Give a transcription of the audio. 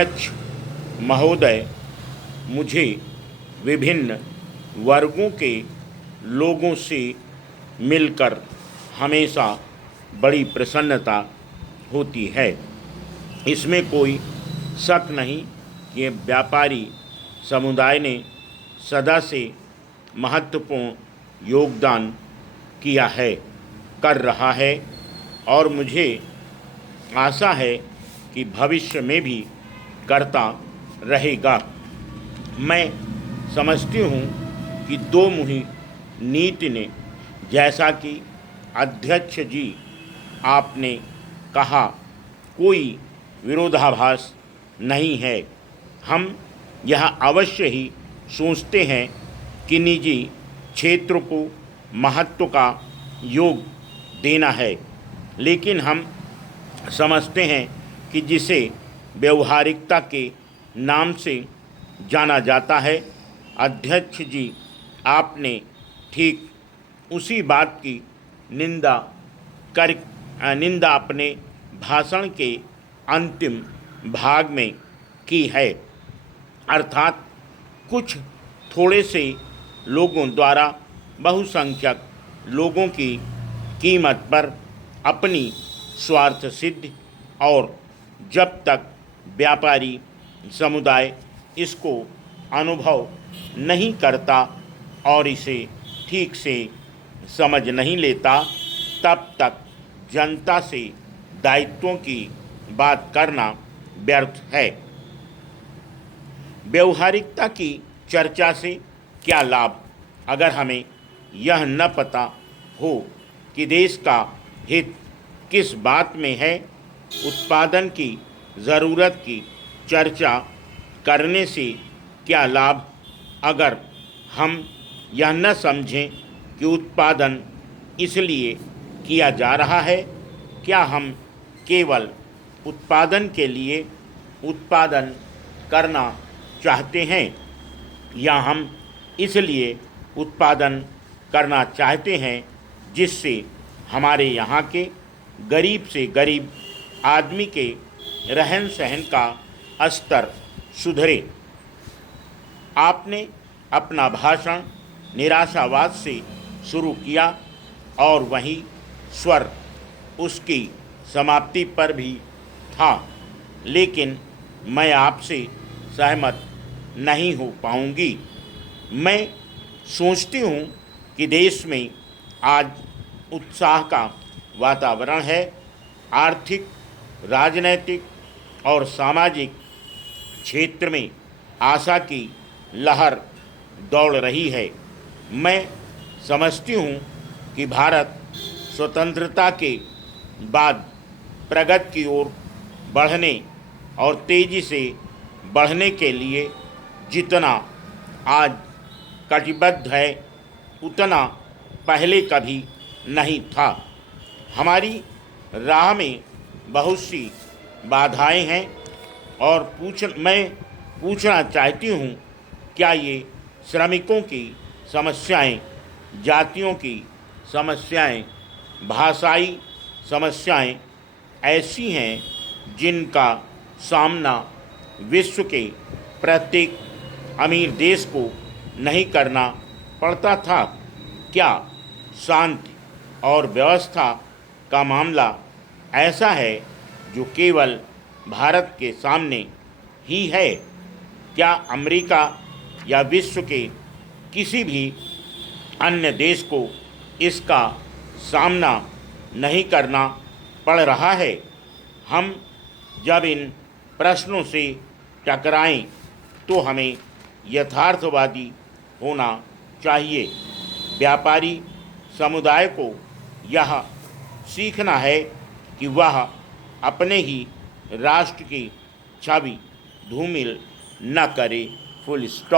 अध्यक्ष महोदय, मुझे विभिन्न वर्गों के लोगों से मिलकर हमेशा बड़ी प्रसन्नता होती है। इसमें कोई शक नहीं कि व्यापारी समुदाय ने सदा से महत्वपूर्ण योगदान किया है, कर रहा है और मुझे आशा है कि भविष्य में भी करता रहेगा। मैं समझती हूँ कि दो मुही नीति ने, जैसा कि अध्यक्ष जी आपने कहा, कोई विरोधाभास नहीं है। हम यह अवश्य ही सोचते हैं कि निजी क्षेत्र को महत्व का योग देना है, लेकिन हम समझते हैं कि जिसे व्यवहारिकता के नाम से जाना जाता है, अध्यक्ष जी आपने ठीक उसी बात की निंदा अपने भाषण के अंतिम भाग में की है, अर्थात कुछ थोड़े से लोगों द्वारा बहुसंख्यक लोगों की कीमत पर अपनी स्वार्थ सिद्धि, और जब तक व्यापारी समुदाय इसको अनुभव नहीं करता और इसे ठीक से समझ नहीं लेता, तब तक जनता से दायित्वों की बात करना व्यर्थ है। व्यवहारिकता की चर्चा से क्या लाभ, अगर हमें यह न पता हो कि देश का हित किस बात में है। उत्पादन की ज़रूरत की चर्चा करने से क्या लाभ, अगर हम यह न समझें कि उत्पादन इसलिए किया जा रहा है। क्या हम केवल उत्पादन के लिए उत्पादन करना चाहते हैं, या हम इसलिए उत्पादन करना चाहते हैं जिससे हमारे यहाँ के गरीब से गरीब आदमी के रहन सहन का स्तर सुधरे। आपने अपना भाषण निराशावाद से शुरू किया और वहीं स्वर उसकी समाप्ति पर भी था, लेकिन मैं आपसे सहमत नहीं हो पाऊंगी। मैं सोचती हूँ कि देश में आज उत्साह का वातावरण है। आर्थिक, राजनैतिक और सामाजिक क्षेत्र में आशा की लहर दौड़ रही है। मैं समझती हूँ कि भारत स्वतंत्रता के बाद प्रगति की ओर बढ़ने और तेज़ी से बढ़ने के लिए जितना आज कटिबद्ध है, उतना पहले कभी नहीं था। हमारी राह में बहुत सी बाधाएं हैं और मैं पूछना चाहती हूँ, क्या ये श्रमिकों की समस्याएं, जातियों की समस्याएं, भाषाई समस्याएं ऐसी हैं जिनका सामना विश्व के प्रत्येक अमीर देश को नहीं करना पड़ता था? क्या शांति और व्यवस्था का मामला ऐसा है जो केवल भारत के सामने ही है? क्या अमेरिका या विश्व के किसी भी अन्य देश को इसका सामना नहीं करना पड़ रहा है? हम जब इन प्रश्नों से टकराएं तो हमें यथार्थवादी होना चाहिए। व्यापारी समुदाय को यह सीखना है कि वह अपने ही राष्ट्र की छवि धूमिल न करे। Full stop.